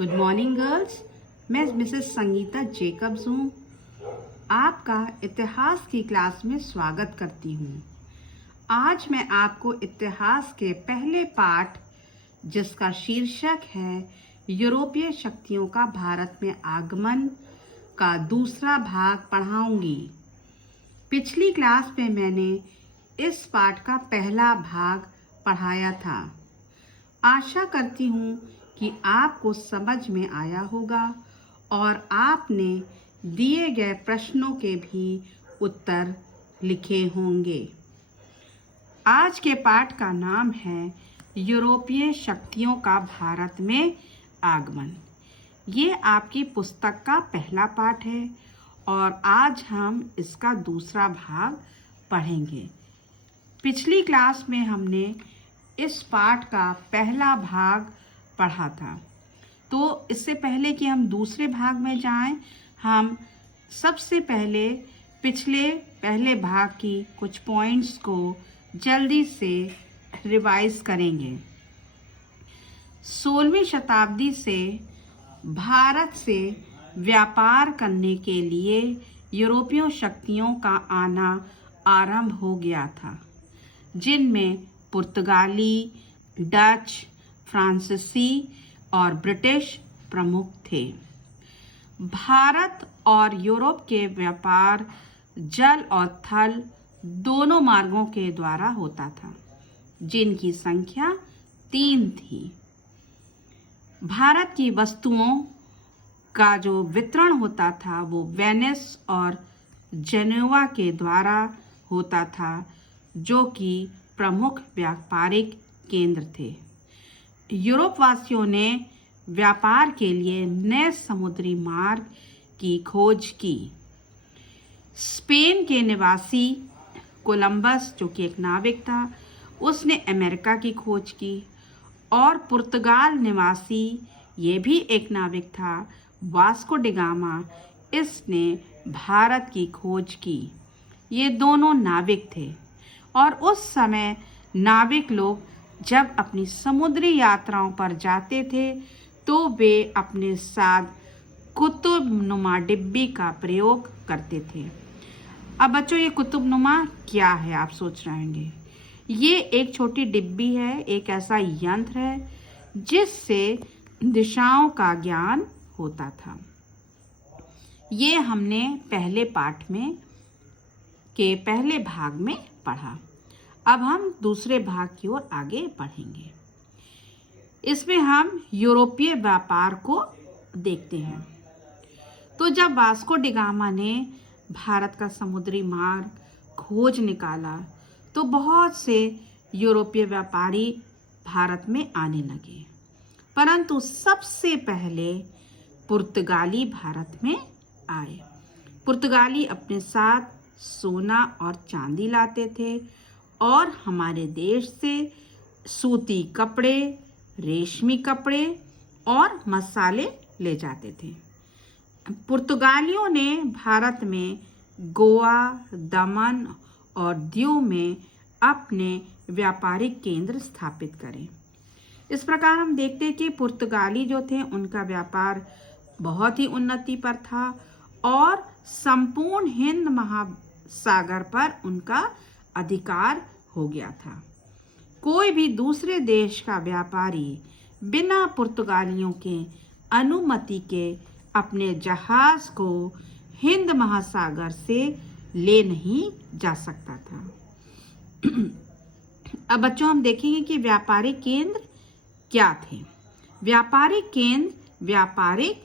Good morning girls. मैं Mrs Sangeeta Jacob's हूँ। आपका इतिहास की क्लास में स्वागत करती हूँ। आज मैं आपको इतिहास के पहले पाठ, जिसका शीर्षक है यूरोपीय शक्तियों का भारत में आगमन, का दूसरा भाग पढ़ाऊंगी। पिछली क्लास में मैंने इस पाठ का पहला भाग पढ़ाया था। आशा करती हूँ कि आपको समझ में आया होगा और आपने दिए गए प्रश्नों के भी उत्तर लिखे होंगे। आज के पाठ का नाम है यूरोपीय शक्तियों का भारत में आगमन। ये आपकी पुस्तक का पहला पाठ है और आज हम इसका दूसरा भाग पढ़ेंगे। पिछली क्लास में हमने इस पाठ का पहला भाग पढ़ा था। तो इससे पहले कि हम दूसरे भाग में जाएं, हम सबसे पहले पहले भाग की कुछ पॉइंट्स को जल्दी से रिवाइज करेंगे। 16वीं शताब्दी से भारत से व्यापार करने के लिए यूरोपीय शक्तियों का आना आरंभ हो गया था, जिनमें पुर्तगाली, डच, फ्रांसीसी और ब्रिटिश प्रमुख थे। भारत और यूरोप के व्यापार जल और थल दोनों मार्गों के द्वारा होता था, जिनकी संख्या 3 थी। भारत की वस्तुओं का जो वितरण होता था वो वेनिस और जेनेवा के द्वारा होता था, जो कि प्रमुख व्यापारिक केंद्र थे। यूरोप वासियों ने व्यापार के लिए नए समुद्री मार्ग की खोज की। स्पेन के निवासी कोलंबस, जो कि एक नाविक था, उसने अमेरिका की खोज की और पुर्तगाल निवासी, ये भी एक नाविक था, वास्को डी गामा, इसने भारत की खोज की। ये दोनों नाविक थे और उस समय नाविक लोग जब अपनी समुद्री यात्राओं पर जाते थे तो वे अपने साथ कुतुबनुमा डिब्बी का प्रयोग करते थे। अब बच्चों, ये कुतुबनुमा क्या है, आप सोच रहे होंगे। ये एक छोटी डिब्बी है, एक ऐसा यंत्र है जिससे दिशाओं का ज्ञान होता था। ये हमने पहले पाठ में के पहले भाग में पढ़ा। अब हम दूसरे भाग की ओर आगे बढ़ेंगे। इसमें हम यूरोपीय व्यापार को देखते हैं। तो जब वास्को डी गामा ने भारत का समुद्री मार्ग खोज निकाला तो बहुत से यूरोपीय व्यापारी भारत में आने लगे, परंतु सबसे पहले पुर्तगाली भारत में आए। पुर्तगाली अपने साथ सोना और चांदी लाते थे और हमारे देश से सूती कपड़े, रेशमी कपड़े और मसाले ले जाते थे। पुर्तगालियों ने भारत में गोवा, दमन और दीव में अपने व्यापारिक केंद्र स्थापित करे। इस प्रकार हम देखते हैं कि पुर्तगाली जो थे, उनका व्यापार बहुत ही उन्नति पर था और संपूर्ण हिंद महासागर पर उनका अधिकार हो गया था। कोई भी दूसरे देश का व्यापारी बिना पुर्तगालियों के अनुमति के अपने जहाज को हिंद महासागर से ले नहीं जा सकता था। अब बच्चों, हम देखेंगे कि व्यापारिक केंद्र क्या थे। व्यापारिक केंद्र व्यापारिक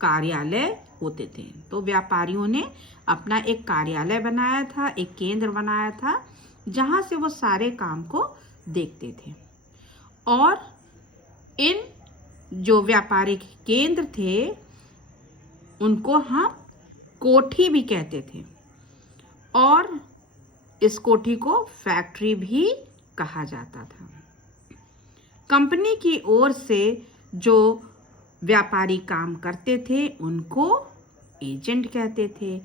कार्यालय होते थे। तो व्यापारियों ने अपना एक कार्यालय बनाया था, एक केंद्र बनाया था, जहां से वो सारे काम को देखते थे। और इन जो व्यापारिक केंद्र थे उनको हम कोठी भी कहते थे और इस कोठी को फैक्ट्री भी कहा जाता था। कंपनी की ओर से जो व्यापारी काम करते थे उनको एजेंट कहते थे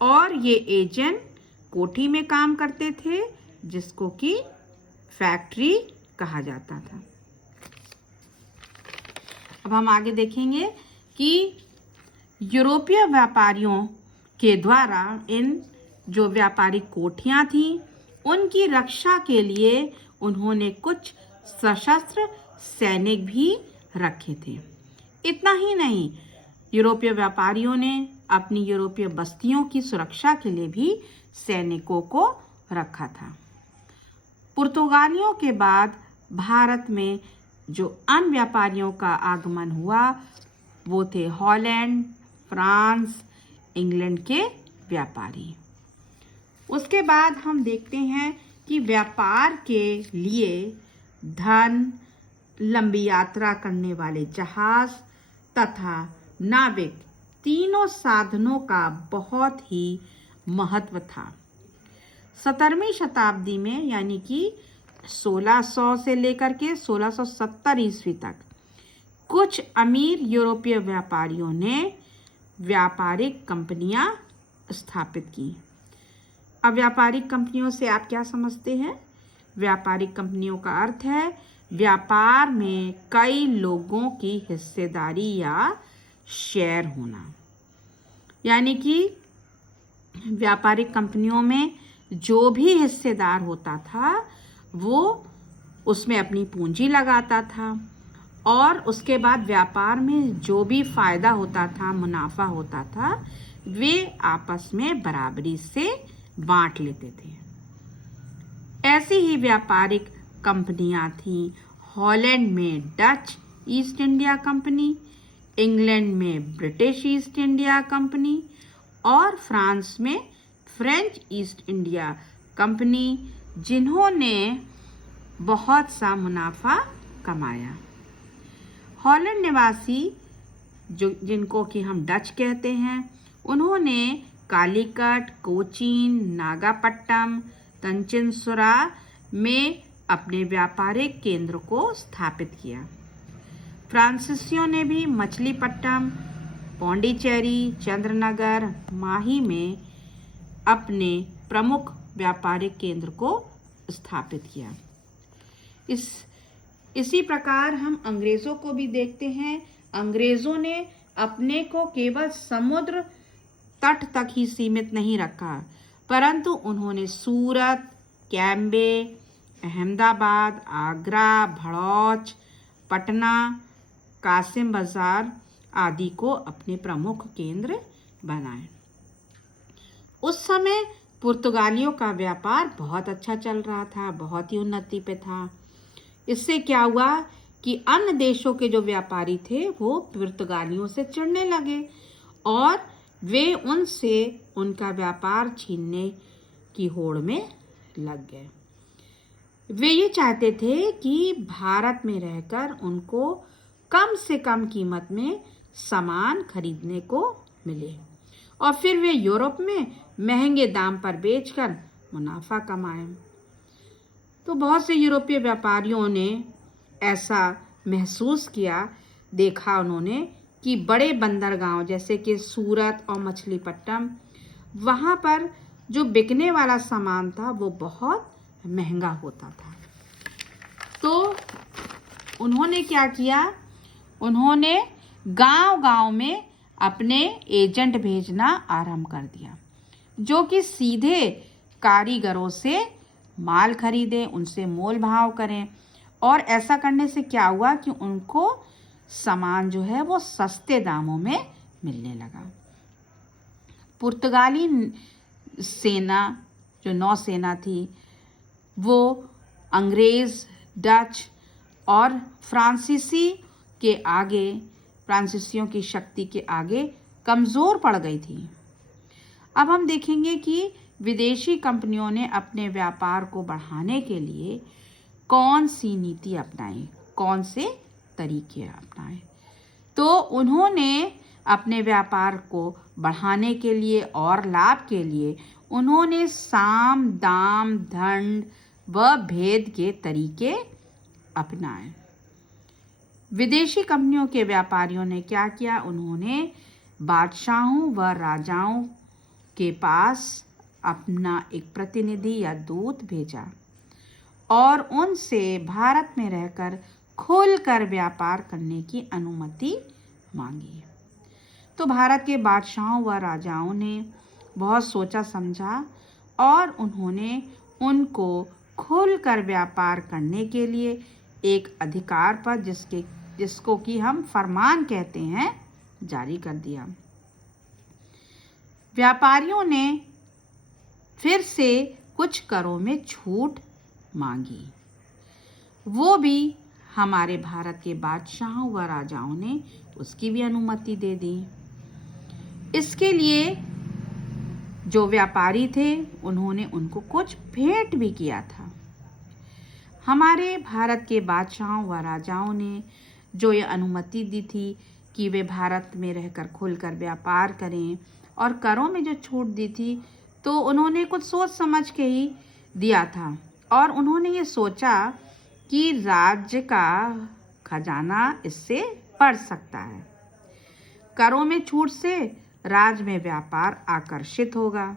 और ये एजेंट कोठी में काम करते थे, जिसको कि फैक्ट्री कहा जाता था। अब हम आगे देखेंगे कि यूरोपीय व्यापारियों के द्वारा इन जो व्यापारिक कोठियां थीं उनकी रक्षा के लिए उन्होंने कुछ सशस्त्र सैनिक भी रखे थे। इतना ही नहीं, यूरोपीय व्यापारियों ने अपनी यूरोपीय बस्तियों की सुरक्षा के लिए भी सैनिकों को रखा था। पुर्तगालियों के बाद भारत में जो अन्य व्यापारियों का आगमन हुआ वो थे हॉलैंड, फ्रांस, इंग्लैंड के व्यापारी। उसके बाद हम देखते हैं कि व्यापार के लिए धन, लंबी यात्रा करने वाले जहाज तथा नाविक तीनों साधनों का बहुत ही महत्व था। 17वीं शताब्दी में यानी कि 1600 से लेकर के 1670 ईस्वी तक कुछ अमीर यूरोपीय व्यापारियों ने व्यापारिक कंपनियां स्थापित की। अब व्यापारिक कंपनियों से आप क्या समझते हैं? व्यापारिक कंपनियों का अर्थ है व्यापार में कई लोगों की हिस्सेदारी या शेयर होना। यानी कि व्यापारिक कंपनियों में जो भी हिस्सेदार होता था वो उसमें अपनी पूंजी लगाता था और उसके बाद व्यापार में जो भी फायदा होता था, मुनाफा होता था, वे आपस में बराबरी से बांट लेते थे। ऐसी ही व्यापारिक कंपनियां थीं हॉलैंड में Dutch east India company, England में ब्रिटिश ईस्ट इंडिया कंपनी और फ्रांस में फ्रेंच ईस्ट इंडिया कंपनी, जिन्होंने बहुत सा मुनाफा कमाया। हॉलैंड निवासी जिनको कि हम डच कहते हैं, उन्होंने कालीकट, कोचीन, नागापट्टनम, तंचिनसुरा में अपने व्यापारिक केंद्र को स्थापित किया। फ्रांसीसियों ने भी मछलीपट्टनम, पौंडीचेरी, चंद्रनगर, माही में अपने प्रमुख व्यापारिक केंद्र को स्थापित किया। इसी प्रकार हम अंग्रेजों को भी देखते हैं। अंग्रेजों ने अपने को केवल समुद्र तट तक ही सीमित नहीं रखा, परंतु उन्होंने सूरत, कैम्बे, अहमदाबाद, आगरा, भड़ौच, पटना, कासिम बाजार आदि को अपने प्रमुख केंद्र बनाए। उस समय पुर्तगालियों का व्यापार बहुत अच्छा चल रहा था, बहुत ही उन्नति पे था। इससे क्या हुआ कि अन्य देशों के जो व्यापारी थे वो पुर्तगालियों से चिढ़ने लगे और वे उनसे उनका व्यापार छीनने की होड़ में लग गए। वे ये चाहते थे कि भारत में रहकर उनको कम से कम कीमत में सामान खरीदने को मिले और फिर वे यूरोप में महंगे दाम पर बेचकर मुनाफा कमाएं। तो बहुत से यूरोपीय व्यापारियों ने ऐसा महसूस किया, देखा उन्होंने कि बड़े बंदरगांव जैसे कि सूरत और मछलीपट्टनम, वहाँ पर जो बिकने वाला सामान था वो बहुत महंगा होता था। तो उन्होंने क्या किया, उन्होंने गांव-गांव में अपने एजेंट भेजना आरंभ कर दिया, जो कि सीधे कारीगरों से माल खरीदें, उनसे मोल भाव करें। और ऐसा करने से क्या हुआ कि उनको सामान जो है वो सस्ते दामों में मिलने लगा। पुर्तगाली सेना, जो नौसेना थी, वो अंग्रेज, डच और फ्रांसीसियों की शक्ति के आगे कमज़ोर पड़ गई थी। अब हम देखेंगे कि विदेशी कंपनियों ने अपने व्यापार को बढ़ाने के लिए कौन सी नीति अपनाई, कौन से तरीके अपनाए। तो उन्होंने अपने व्यापार को बढ़ाने के लिए और लाभ के लिए उन्होंने साम, दाम, दंड व भेद के तरीके अपनाए। विदेशी कंपनियों के व्यापारियों ने क्या किया, उन्होंने बादशाहों व राजाओं के पास अपना एक प्रतिनिधि या दूत भेजा और उनसे भारत में रहकर खोलकर व्यापार करने की अनुमति मांगी। तो भारत के बादशाहों व राजाओं ने बहुत सोचा समझा और उन्होंने उनको खोलकर व्यापार करने के लिए एक अधिकार पर जिसको कि हम फरमान कहते हैं, जारी कर दिया। व्यापारियों ने फिर से कुछ करों में छूट मांगी, वो भी हमारे भारत के बादशाहों व राजाओं ने उसकी भी अनुमति दे दी। इसके लिए जो व्यापारी थे उन्होंने उनको कुछ भेंट भी किया था। हमारे भारत के बादशाहों व राजाओं ने जो ये अनुमति दी थी कि वे भारत में रहकर खुलकर व्यापार करें और करों में जो छूट दी थी, तो उन्होंने कुछ सोच समझ के ही दिया था और उन्होंने ये सोचा कि राज्य का खजाना इससे बढ़ सकता है। करों में छूट से राज्य में व्यापार आकर्षित होगा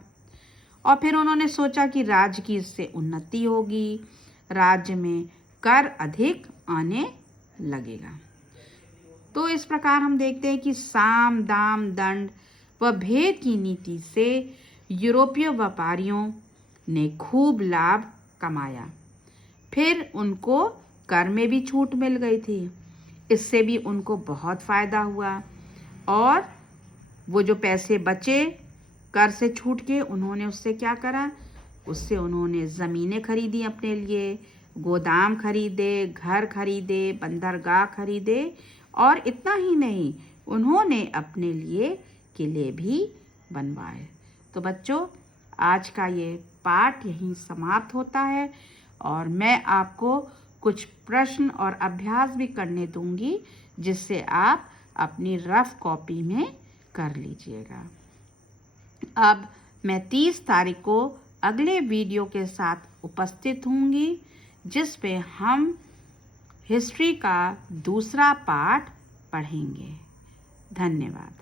और फिर उन्होंने सोचा कि राज्य की इससे उन्नति होगी, राज्य में कर अधिक आने लगेगा। तो इस प्रकार हम देखते हैं कि साम दाम दंड व भेद की नीति से यूरोपीय व्यापारियों ने खूब लाभ कमाया। फिर उनको कर में भी छूट मिल गई थी, इससे भी उनको बहुत फायदा हुआ और वो जो पैसे बचे कर से छूट के, उन्होंने उससे क्या करा, उससे उन्होंने ज़मीनें खरीदी अपने लिए, गोदाम खरीदे, घर खरीदे, बंदरगाह खरीदे और इतना ही नहीं, उन्होंने अपने लिए किले भी बनवाए। तो बच्चों, आज का ये पाठ यहीं समाप्त होता है और मैं आपको कुछ प्रश्न और अभ्यास भी करने दूंगी, जिससे आप अपनी रफ कॉपी में कर लीजिएगा। अब मैं 30 तारीख को अगले वीडियो के साथ उपस्थित होंगी, जिस पे हम हिस्ट्री का दूसरा पार्ट पढ़ेंगे। धन्यवाद।